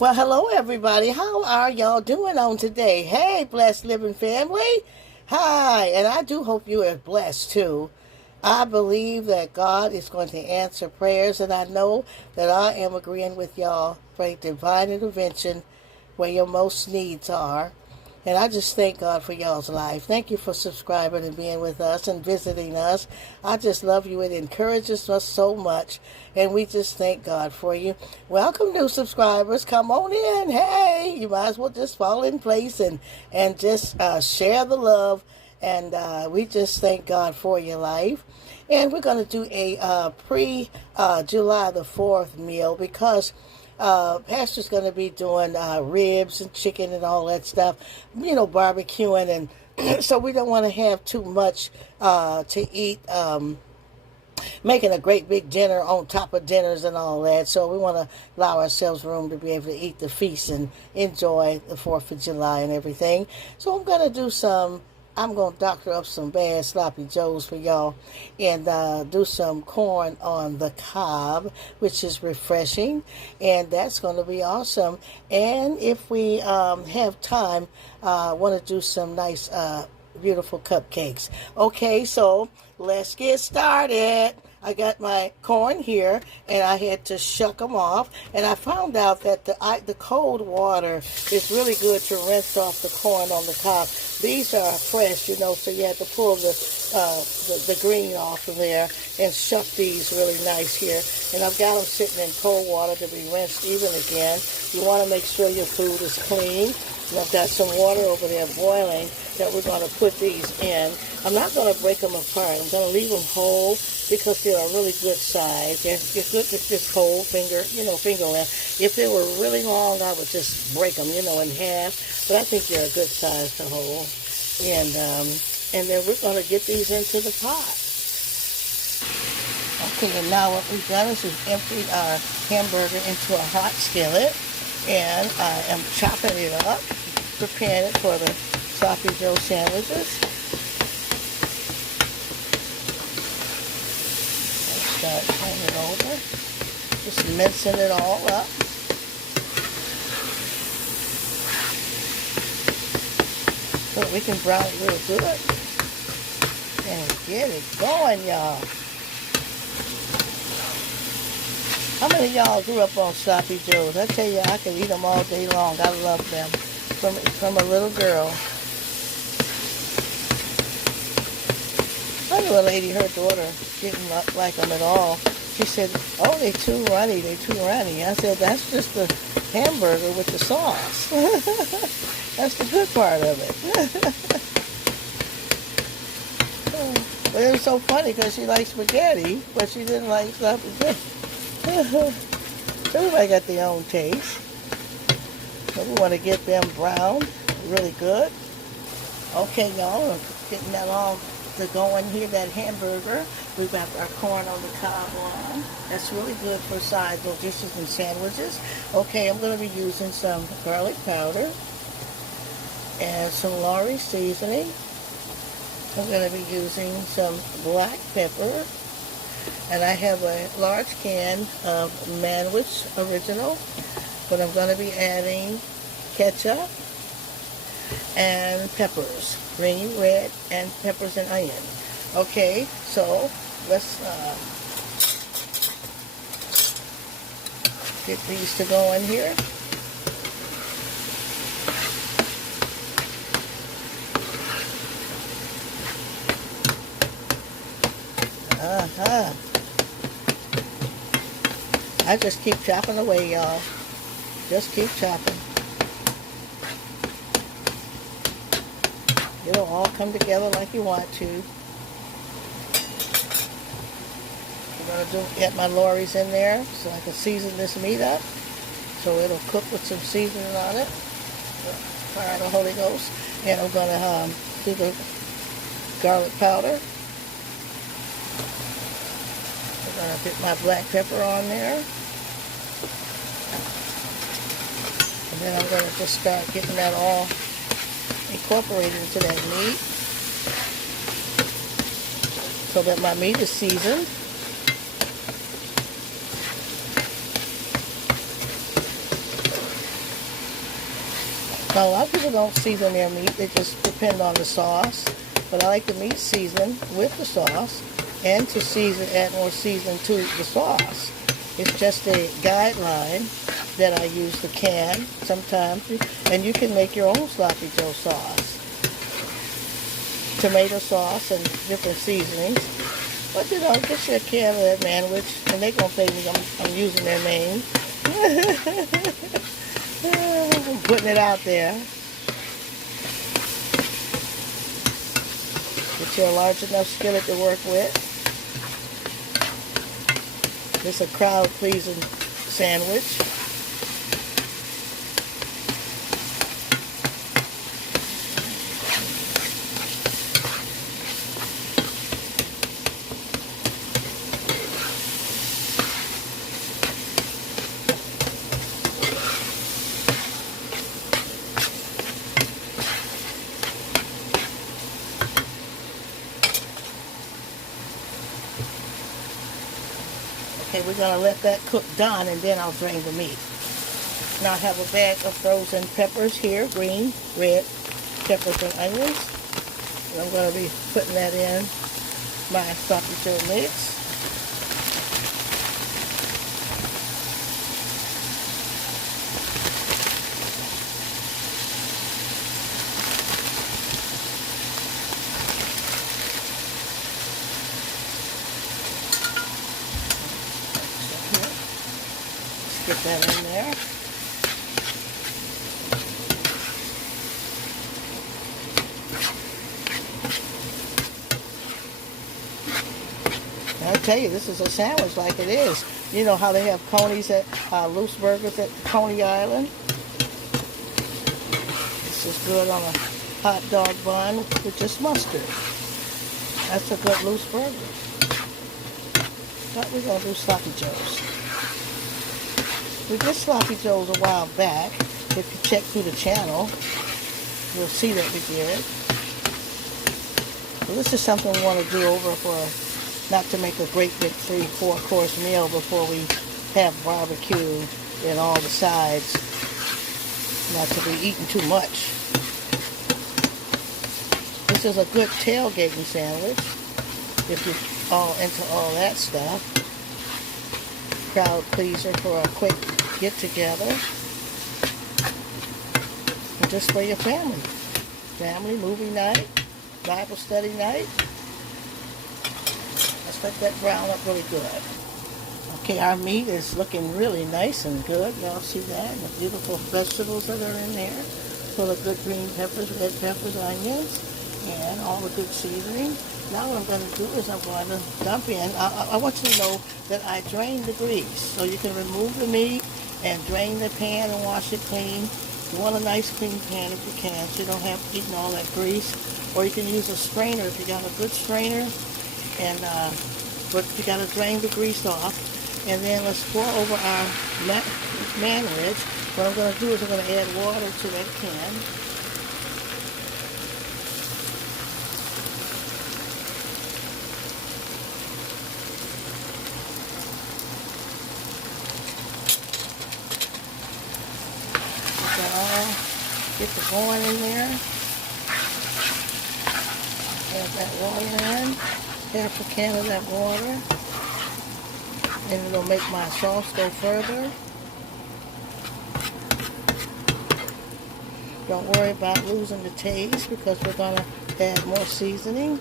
Well, hello everybody. How are y'all doing on today? Hey, blessed living family. Hi, and I do hope you are blessed too. I believe that God is going to answer prayers, and I know that I am agreeing with y'all for a divine intervention where your most needs are. And I just thank God for y'all's life. Thank you for subscribing and being with us and visiting us. I just love you. It encourages us so much. And we just thank God for you. Welcome, new subscribers. Come on in. Hey, you might as well just fall in place and just share the love. And we just thank God for your life. And we're going to do a pre-July the 4th meal because Pastor's going to be doing ribs and chicken and all that stuff, barbecuing. And so we don't want to have too much to eat, making a great big dinner on top of dinners and all that. So we want to allow ourselves room to be able to eat the feast and enjoy the 4th of July and everything. So I'm going to doctor up some bad sloppy joes for y'all and do some corn on the cob, which is refreshing, and that's going to be awesome. And if we have time, want to do some nice, beautiful cupcakes. Okay, so let's get started. I got my corn here, and I had to shuck them off. And I found out that the cold water is really good to rinse off the corn on the cob. These are fresh, so you have to pull the green off of there and shuck these really nice here. And I've got them sitting in cold water to be rinsed even again. You want to make sure your food is clean. And I've got some water over there boiling that we're going to put these in. I'm not going to break them apart. I'm going to leave them whole because they're a really good size. They're good with this whole finger length. If they were really long, I would just break them, in half. But I think they're a good size to hold. And then we're going to get these into the pot. Okay, and now what we've done is we've emptied our hamburger into a hot skillet. And I am chopping it up, preparing it for the sloppy joe sandwiches. Start turning it over, just mincing it all up. So we can brown it real good and get it going, y'all. How many of y'all grew up on sloppy joes? I tell you, I could eat them all day long. I love them from a little girl. I knew a lady, her daughter didn't like them at all. She said, "Oh, they're too runny. I said, "That's just the hamburger with the sauce. That's the good part of it." But it was so funny because she liked spaghetti, but she didn't like sloppy joe. Everybody got their own taste. So we want to get them browned really good. Okay, y'all, getting that all to going here, that hamburger. We've got our corn on the cob on. That's really good for side dishes and sandwiches. Okay, I'm going to be using some garlic powder and some Lawry seasoning. I'm going to be using some black pepper. And I have a large can of Manwich Original, but I'm going to be adding ketchup and peppers, green, red, and peppers and onion. Okay, so let's get these to go in here. I just keep chopping away, y'all. Just keep chopping. It'll all come together like you want to. I'm going to get my Lawry's in there so I can season this meat up. So it'll cook with some seasoning on it. Fire the Holy Ghost. And I'm going to do the garlic powder. I'm going to put my black pepper on there. And then I'm going to just start getting that all incorporated into that meat so that my meat is seasoned. Now, a lot of people don't season their meat. They just depend on the sauce. But I like the meat seasoned with the sauce and to add more seasoning to the sauce. It's just a guideline that I use to can sometimes. And you can make your own sloppy joe sauce. Tomato sauce and different seasonings. But you know, get you a can of that manwich, and they're going to think I'm using their name. I'm putting it out there. Get you a large enough skillet to work with. It's a crowd-pleasing sandwich. Okay, we're going to let that cook done, and then I'll drain the meat. Now I have a bag of frozen peppers here, green, red peppers and onions. And I'm going to be putting that in my sloppy joe mix. Get that in there. And I'll tell you, this is a sandwich like it is. You know how they have Coney's at Loose Burgers at Coney Island? This is good on a hot dog bun with just mustard. That's a good loose burger. But we're going to do sloppy joes. We did sloppy joes a while back. If you check through the channel, you'll see that we did. So this is something we want to do over for, not to make a great big 3-4 course meal before we have barbecue and all the sides. Not to be eating too much. This is a good tailgating sandwich if you're all into all that stuff. Crowd pleaser for a quick get together, and just for your family movie night, Bible study night. Let's let that brown up really good. Okay, our meat is looking really nice and good. Y'all see that? And the beautiful vegetables that are in there, full of good green peppers, red peppers, onions, and all the good seasoning. Now what I'm going to do is I'm going to dump in. I want you to know that I drained the grease. So you can remove the meat and drain the pan and wash it clean. You want a nice clean pan if you can, so you don't have to eat all that grease. Or you can use a strainer if you got a good strainer. And but you got to drain the grease off. And then let's pour over our manwich. What I'm going to do is I'm going to add water to that can. Get the going in there. Add that water in. Half a can of that water. And it'll make my sauce go further. Don't worry about losing the taste because we're going to add more seasoning.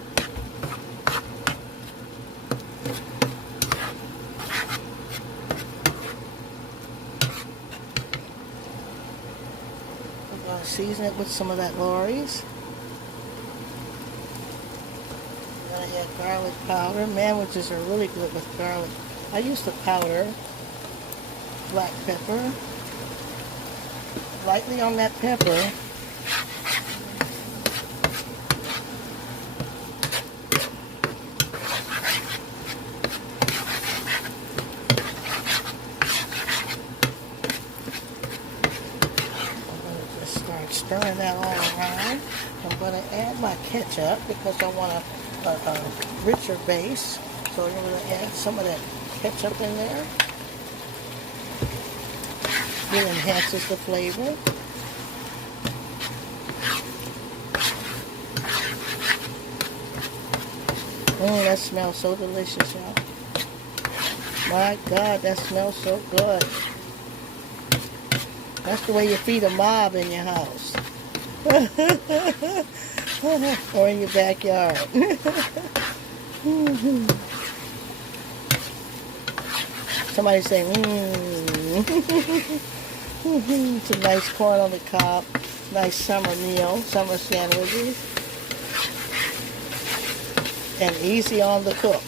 Season it with some of that Lawry's. I'm going to add garlic powder. Manwiches are really good with garlic. I use the powder. Black pepper. Lightly on that pepper. Stirring that all around. I'm going to add my ketchup because I want a richer base. So I'm going to add some of that ketchup in there. It enhances the flavor. That smells so delicious, y'all. My God, that smells so good. That's the way you feed a mob in your house. Or in your backyard. Somebody say, Some nice corn on the cob. Nice summer meal, summer sandwiches. And easy on the cook.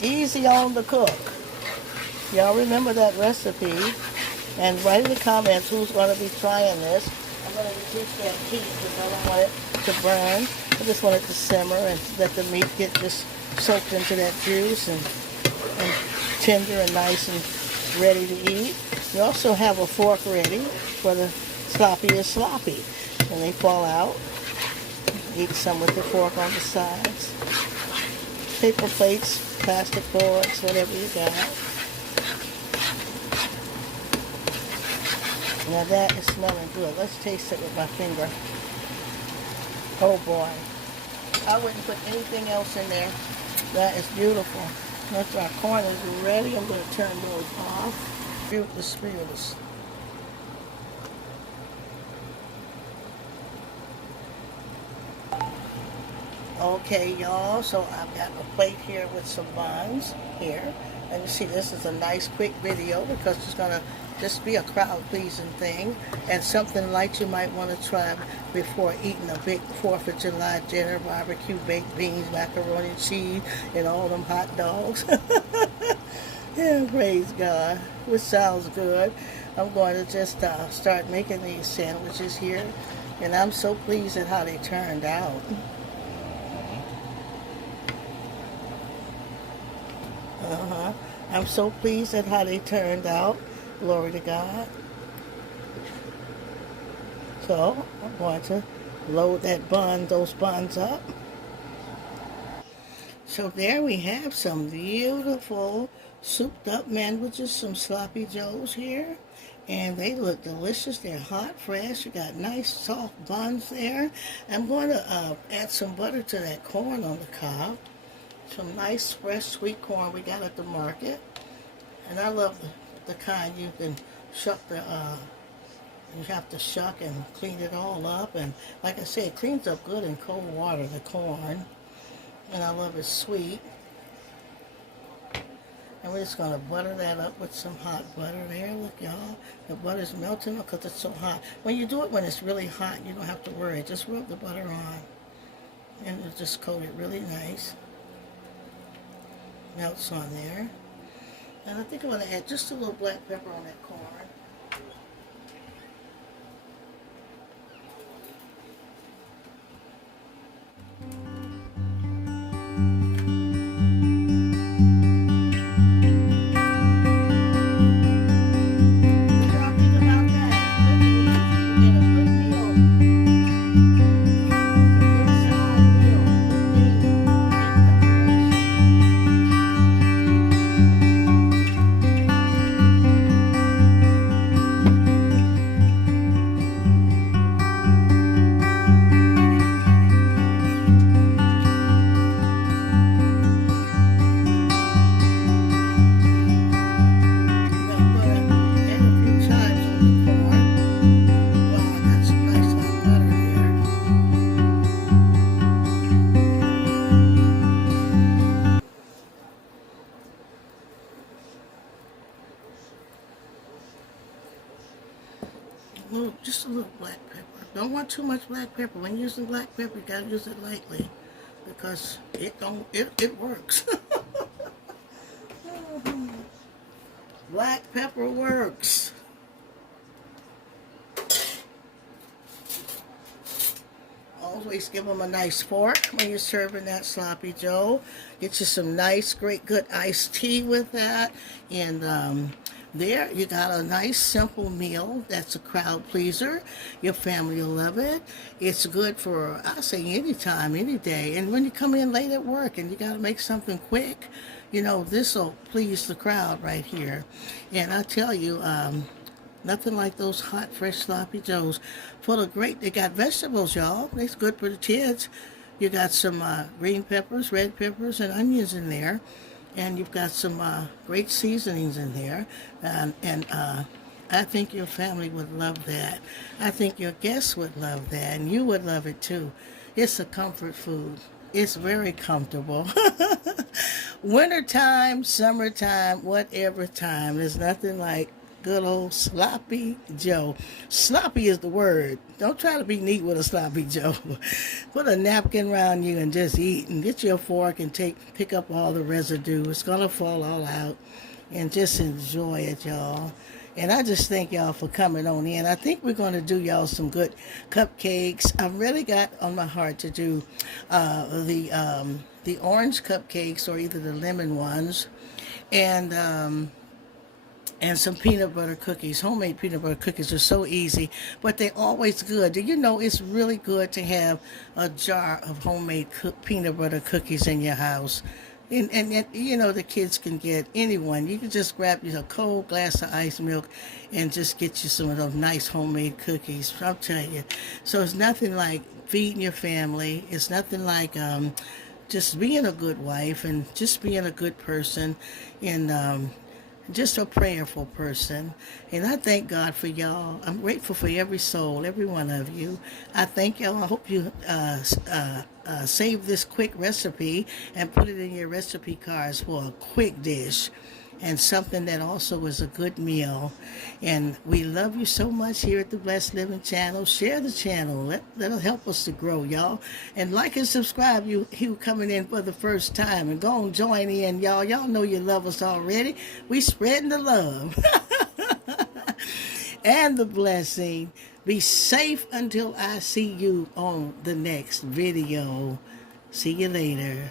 Easy on the cook. Y'all remember that recipe? And write in the comments who's going to be trying this. I'm going to reduce that heat because I don't want it to burn. I just want it to simmer and let the meat get just soaked into that juice and tender and nice and ready to eat. You also have a fork ready for the sloppiest sloppy. When they fall out, eat some with the fork on the sides. Paper plates, plastic boards, whatever you got. Now that is smelling good. Let's taste it with my finger. Oh boy. I wouldn't put anything else in there. That is beautiful. Once our corn is ready, I'm going to turn those off. Beautiful spears. Okay, y'all, so I've got a plate here with some buns here. And you see, this is a nice quick video because it's going to just be a crowd-pleasing thing and something light you might want to try before eating a big 4th of July dinner, barbecue, baked beans, macaroni and cheese, and all them hot dogs. Yeah, praise God. Which sounds good. I'm going to just start making these sandwiches here. And I'm so pleased at how they turned out. I'm so pleased at how they turned out. Glory to God. So, I'm going to load those buns up. So there we have some beautiful souped up sandwiches, some sloppy joes here. And they look delicious. They're hot, fresh. You got nice soft buns there. I'm going to add some butter to that corn on the cob. Some nice fresh sweet corn we got at the market. And I love the kind you can shuck you have to shuck and clean it all up. And like I said, it cleans up good in cold water, the corn. And I love it sweet. And we're just going to butter that up with some hot butter there. Look, y'all, the butter's melting because it's so hot. When you do it when it's really hot, you don't have to worry. Just rub the butter on. And it'll just coat it really nice. Melts on there. And I think I'm going to add just a little black pepper on that corn. Just a little black pepper. Don't want too much black pepper. When using black pepper, you gotta use it lightly because it works. Black pepper works. Always give them a nice fork when you're serving that sloppy joe. Get you some nice, great, good iced tea with that. And there you got a nice simple meal that's a crowd pleaser. Your family will love it. It's good for, I say, any time, any day. And when you come in late at work and you got to make something quick, you know, this will please the crowd right here. And I tell you, nothing like those hot, fresh sloppy joes. Full of great, they got vegetables, y'all. It's good for the kids. You got some green peppers, red peppers, and onions in there. And you've got some great seasonings in there. And I think your family would love that. I think your guests would love that. And you would love it too. It's a comfort food. It's very comfortable. Wintertime, summertime, whatever time. There's nothing like good old sloppy Joe. Sloppy is the word. Don't try to be neat with a sloppy Joe. Put a napkin around you and just eat, and get your fork and pick up all the residue. It's gonna fall all out, and just enjoy it, y'all. And I just thank y'all for coming on in. I think we're going to do y'all some good cupcakes. I really got on my heart to do the orange cupcakes, or either the lemon ones, and some peanut butter cookies. Homemade peanut butter cookies are so easy, but they're always good. Do you know it's really good to have a jar of homemade peanut butter cookies in your house? And you know, the kids can get anyone. You can just grab a cold glass of ice milk and just get you some of those nice homemade cookies. I'll tell you. So it's nothing like feeding your family. It's nothing like just being a good wife and just being a good person, and just a prayerful person. And I thank God for y'all. I'm grateful for every soul, every one of you. I thank y'all. I hope you save this quick recipe and put it in your recipe cards for a quick dish, and something that also is a good meal. And we love you so much here at the Blessed Living channel. Share the channel. That'll help us to grow, y'all. And like and subscribe, you coming in for the first time. And go and join in, y'all. Y'all know you love us already. We spreading the love and the blessing. Be safe until I see you on the next video. See you later.